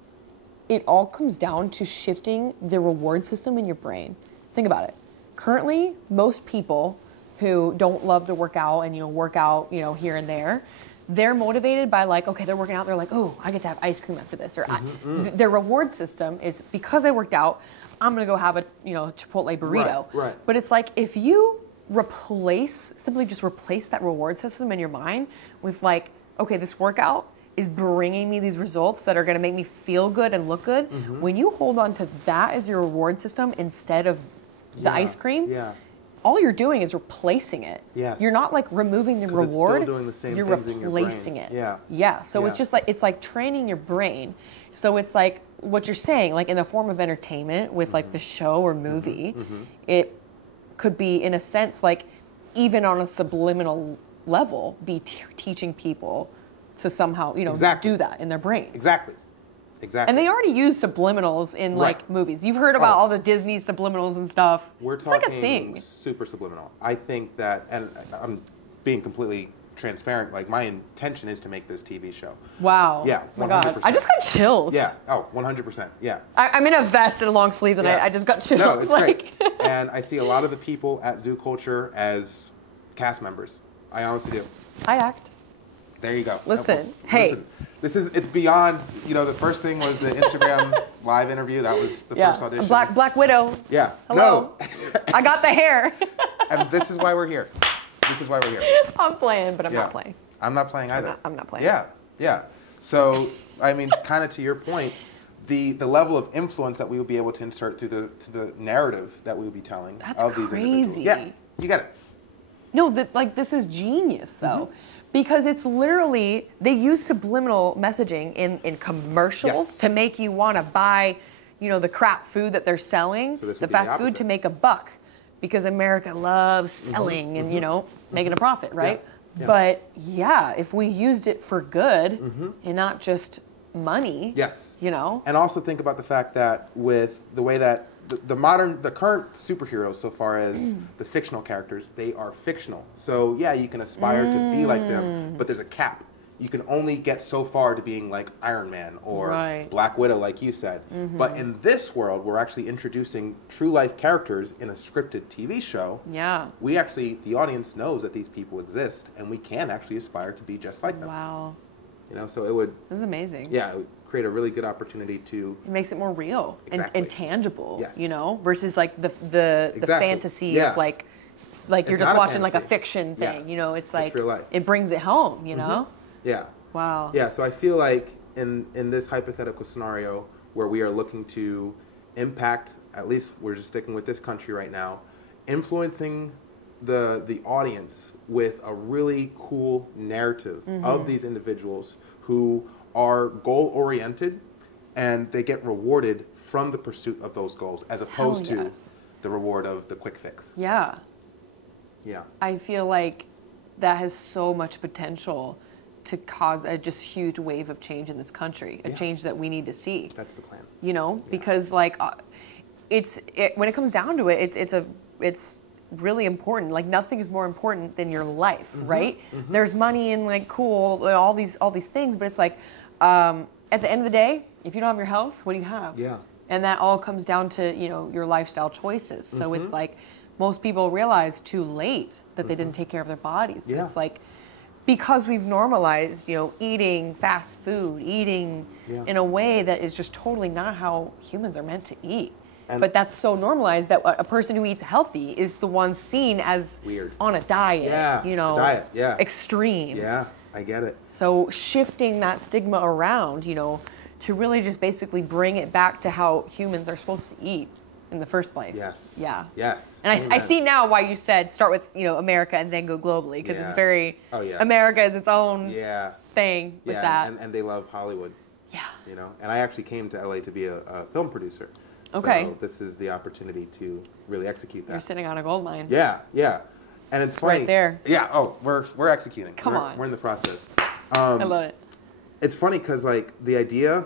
it all comes down to shifting the reward system in your brain. Think about it. Currently, most people who don't love to work out and, you know, work out, you know, here and there, they're motivated by like, okay, they're working out, they're like, oh, I get to have ice cream after this. Or their reward system is because I worked out, I'm gonna go have a, you know, Chipotle burrito. Right. But it's like if you simply just replace that reward system in your mind with like, okay, this workout is bringing me these results that are going to make me feel good and look good. When you hold on to that as your reward system instead of the ice cream, all you're doing is replacing it. Yes. You're not like removing the reward. It's still doing the same you're things in your brain. replacing it. Yeah. Yeah. So it's just like, it's like training your brain. So it's like what you're saying, like in the form of entertainment with like the show or movie, it could be in a sense like even on a subliminal level be teaching people to somehow, you know, do that in their brains. Exactly. And they already use subliminals in like movies. You've heard about all the Disney subliminals and stuff. We're talking like a thing. Super subliminal. I think that, and I'm being completely transparent, like my intention is to make this TV show. Wow. Yeah, 100%. Oh my God. I just got chills. Yeah. Oh, 100%. Yeah. I'm in a vest and a long sleeve and I just got chills. No, it's great. And I see a lot of the people at Zoo Culture as cast members. I honestly do. I act. There you go. Listen, hey. Listen, it's beyond, you know, the first thing was the Instagram live interview. That was the first audition. Black Widow. Yeah. Hello. No. I got the hair. And this is why we're here. This is why we're here. I'm playing, but I'm not playing. I'm not playing either. I'm not playing. Yeah, yeah. So, I mean, kind of to your point, the level of influence that we will be able to insert through the narrative that we will be telling of these individuals. Yeah, you got it. No, this is genius though. Because it's literally, they use subliminal messaging in commercials to make you want to buy, you know, the crap food that they're selling, the fast food, to make a buck. Because America loves selling and, you know, making a profit, right? Yeah. But yeah, if we used it for good and not just money, you know. And also think about the fact that with the way that the current superheroes, so far as the fictional characters, they are fictional. So yeah, you can aspire to be like them, but there's a cap. You can only get so far to being like Iron Man or Black Widow, like you said. But in this world, we're actually introducing true life characters in a scripted TV show. Yeah. We actually, the audience knows that these people exist, and we can actually aspire to be just like them. Wow. You know, so it would. This is amazing. Yeah, it would create a really good opportunity to. It makes it more real and tangible. Yes. You know, versus like the fantasy of like you're just watching like a fiction thing. You know, it's like it brings it home. You know. Yeah. Wow. Yeah. So I feel like in this hypothetical scenario where we are looking to impact, at least we're just sticking with this country right now, influencing the audience with a really cool narrative of these individuals who are goal-oriented and they get rewarded from the pursuit of those goals as opposed to the reward of the quick fix. Yeah. Yeah. I feel like that has so much potential to cause a just huge wave of change in this country, a change that we need to see. That's the plan. You know, because like when it comes down to it, it's really important. Like nothing is more important than your life, right? There's money and like cool, all these things, but it's like at the end of the day, if you don't have your health, what do you have? Yeah. And that all comes down to, you know, your lifestyle choices. So it's like most people realize too late that they didn't take care of their bodies. But it's like because we've normalized, you know, eating fast food, eating in a way that is just totally not how humans are meant to eat. But that's so normalized that a person who eats healthy is the one seen as weird on a diet, you know, extreme. Yeah, I get it. So shifting that stigma around, you know, to really just basically bring it back to how humans are supposed to eat in the first place. Yes. Yeah. Yes. And I see now why you said start with, you know, America and then go globally, because it's very, America is its own thing with that. And they love Hollywood. Yeah. You know, and I actually came to LA to be a film producer. Okay. So this is the opportunity to really execute that. You're sitting on a gold mine. Yeah, yeah. And it's funny. Right there. Yeah, oh, we're executing. Come on. We're in the process. I love it. It's funny because like the idea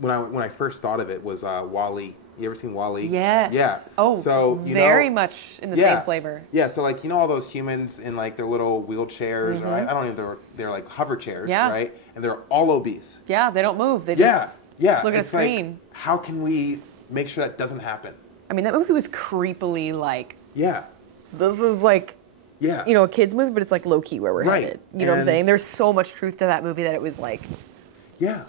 when I first thought of it was WALL-E. You ever seen WALL-E? Yes. Yeah. Oh, so very much in the same flavor. Yeah. So like, you know, all those humans in like their little wheelchairs, or I don't know, they're like hover chairs, right? And they're all obese. Yeah, they don't move. They just look at a screen. Like, how can we make sure that doesn't happen? I mean, that movie was creepily like. Yeah. This is like. Yeah. You know, a kid's movie, but it's like low key where we're headed. You know what I'm saying? There's so much truth to that movie that it was like. Yeah.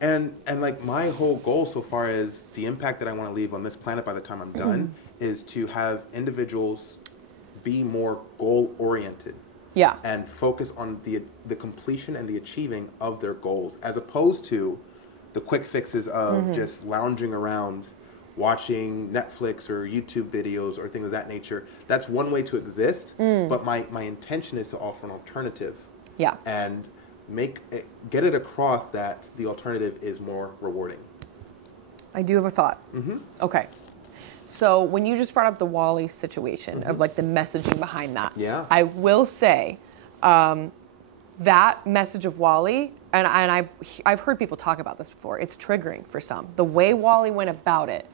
And like my whole goal so far as the impact that I want to leave on this planet by the time I'm done is to have individuals be more goal oriented Yeah. and focus on the completion and the achieving of their goals, as opposed to the quick fixes of just lounging around watching Netflix or YouTube videos or things of that nature. That's one way to exist, but my intention is to offer an alternative. Yeah. And get it across that the alternative is more rewarding. I do have a thought. Okay. So when you just brought up the Wally situation of like the messaging behind that, Yeah. I will say that message of Wally, and I've heard people talk about this before. It's triggering for some. The way Wally went about it,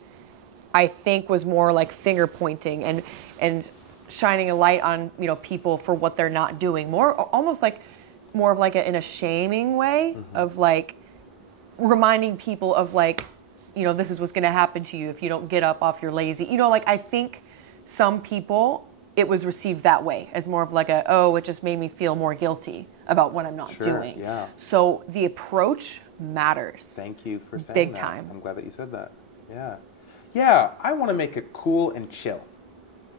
I think, was more like finger pointing and shining a light on, you know, people for what they're not doing. Almost like more of like in a shaming way of like reminding people of like, you know, this is what's going to happen to you if you don't get up off your lazy. You know, like I think some people, it was received that way as more of like it just made me feel more guilty about what I'm not doing. Yeah. So the approach matters. Thank you for saying Big that. time. I'm glad that you said that. Yeah. Yeah, I want to make it cool and chill.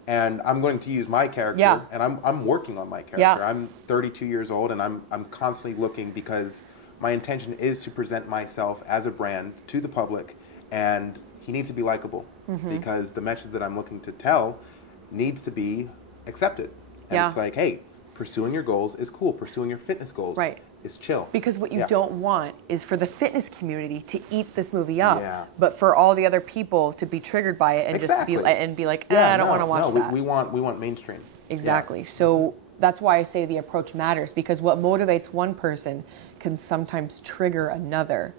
And I'm going to use my character, Yeah. and I'm working on my character. Yeah. I'm 32 years old, and I'm constantly looking, because my intention is to present myself as a brand to the public, and he needs to be likable, because the message that I'm looking to tell needs to be accepted. And Yeah. it's like, hey, pursuing your goals is cool. Pursuing your fitness goals is chill. Because what you Yeah. don't want is for the fitness community to eat this movie up, Yeah. but for all the other people to be triggered by it and Exactly. just be like, I don't want to watch that. We want mainstream. Exactly. So that's why I say the approach matters, because what motivates one person can sometimes trigger another,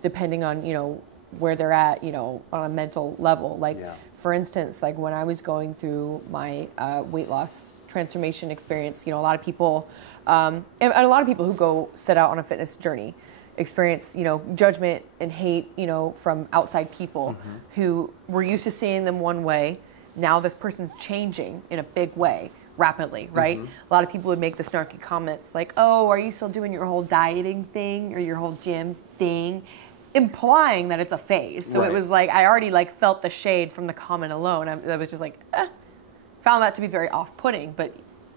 depending on, you know, where they're at, you know, on a mental level. Like, Yeah. for instance, like when I was going through my weight loss transformation experience, you know, a lot of people, and a lot of people who go set out on a fitness journey experience, you know, judgment and hate, you know, from outside people who were used to seeing them one way. Now this person's changing in a big way, rapidly, right? A lot of people would make the snarky comments like, oh, are you still doing your whole dieting thing or your whole gym thing? Implying that it's a phase. So Right. it was like, I already like felt the shade from the comment alone. I was just like, found that to be very off-putting, but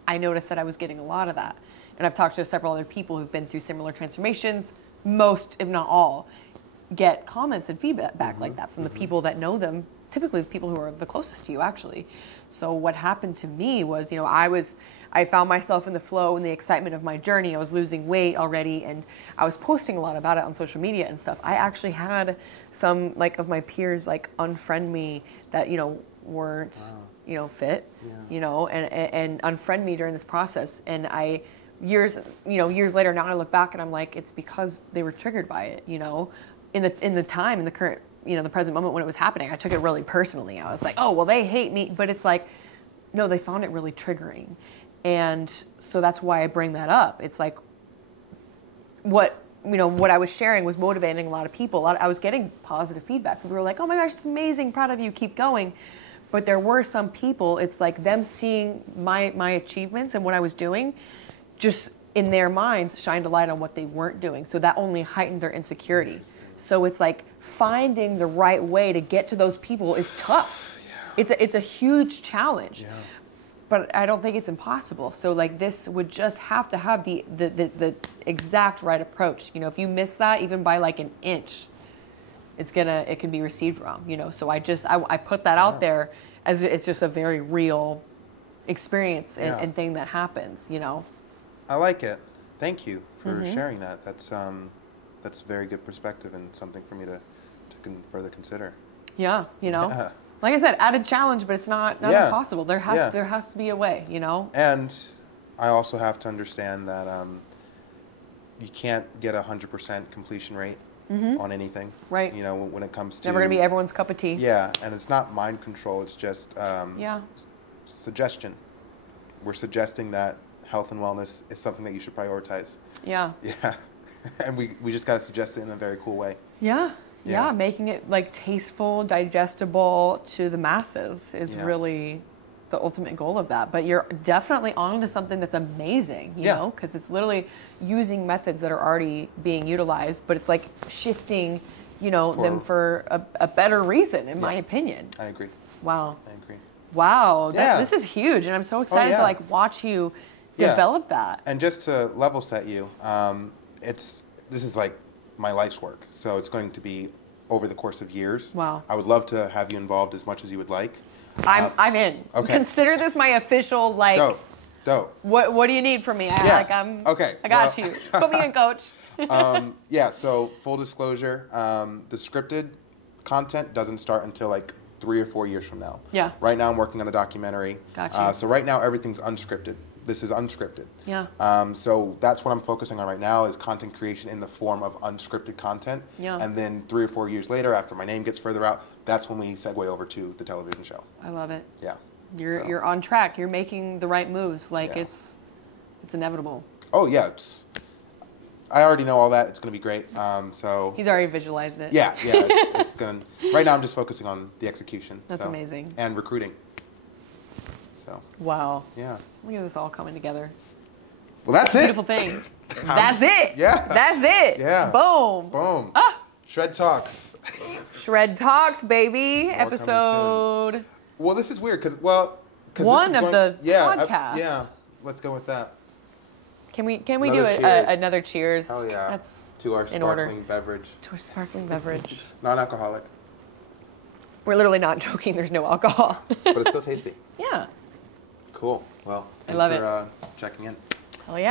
I noticed that I was getting a lot of that. And I've talked to several other people who've been through similar transformations. Most, if not all, get comments and feedback back like that from the people that know them, typically the people who are the closest to you, actually. So what happened to me was, you know, I found myself in the flow and the excitement of my journey. I was losing weight already, and I was posting a lot about it on social media and stuff. I actually had some like of my peers like unfriend me that, you know, weren't, you know, fit, you know, and unfriend me during this process. And years later, now I look back and I'm like, it's because they were triggered by it, you know, in the current, you know, the present moment when it was happening. I took it really personally. I was like, oh, well, they hate me. But it's like, no, they found it really triggering. And so that's why I bring that up. It's like what I was sharing was motivating a lot of people. I was getting positive feedback. People were like, oh my gosh, it's amazing, proud of you, keep going. But there were some people, it's like them seeing my achievements and what I was doing, just in their minds shined a light on what they weren't doing. So that only heightened their insecurity. So it's like finding the right way to get to those people is tough. Yeah. It's a huge challenge. Yeah. But I don't think it's impossible. So like this would just have to have the exact right approach. You know, if you miss that even by like an inch, it can be received wrong, you know. So I put that out there as it's just a very real experience and thing that happens, you know. I like it. Thank you for sharing that. That's very good perspective and something for me to further consider. Yeah, you know. Yeah. Like I said, added challenge, but it's not impossible. There has to be a way, you know. And I also have to understand that you can't get 100% completion rate on anything. Right. You know, when it comes to... Never going to be everyone's cup of tea. Yeah, and it's not mind control. It's just suggestion. We're suggesting that health and wellness is something that you should prioritize. Yeah. Yeah. And we just got to suggest it in a very cool way. Yeah, making it like tasteful, digestible to the masses is really the ultimate goal of that. But you're definitely on to something that's amazing, you know, because it's literally using methods that are already being utilized, but it's like shifting, you know, them for a better reason, in my opinion. I agree. Wow. I agree. Wow. This is huge, and I'm so excited to like watch you Yeah. develop that. And just to level set you, this is like my life's work, so it's going to be over the course of years. Wow. I would love to have you involved as much as you would like. I'm in. Okay. Consider this my official like. Dope. What do you need from me? Okay. I got you. Put me in, coach. Yeah. So full disclosure, the scripted content doesn't start until like 3 or 4 years from now. Yeah. Right now I'm working on a documentary. Gotcha. So right now everything's unscripted. This is unscripted. Yeah. So that's what I'm focusing on right now is content creation in the form of unscripted content. Yeah. And then 3 or 4 years later, after my name gets further out, that's when we segue over to the television show. I love it. Yeah. You're on track. You're making the right moves. Like Yeah. it's inevitable. Oh yeah. I already know all that. It's going to be great. So He's already visualized it. yeah. It's going. Right now, I'm just focusing on the execution. That's amazing. And recruiting. So Wow. yeah. Look at this all coming together. Well, that's it. Beautiful thing. That's it. Yeah. That's it. Yeah. Boom. Boom. Ah. Shred Talks. Shred Talks, baby. More coming Episode. Well, this is weird because One of the podcasts. Yeah. Let's go with that. Can we do Another cheers. another cheers? Hell yeah. That's To our in order. sparkling beverage. To a sparkling beverage. Non-alcoholic, We're literally not joking. There's no alcohol. but it's still tasty. Yeah. Cool. Well, I love thanks for checking in. Hell yeah.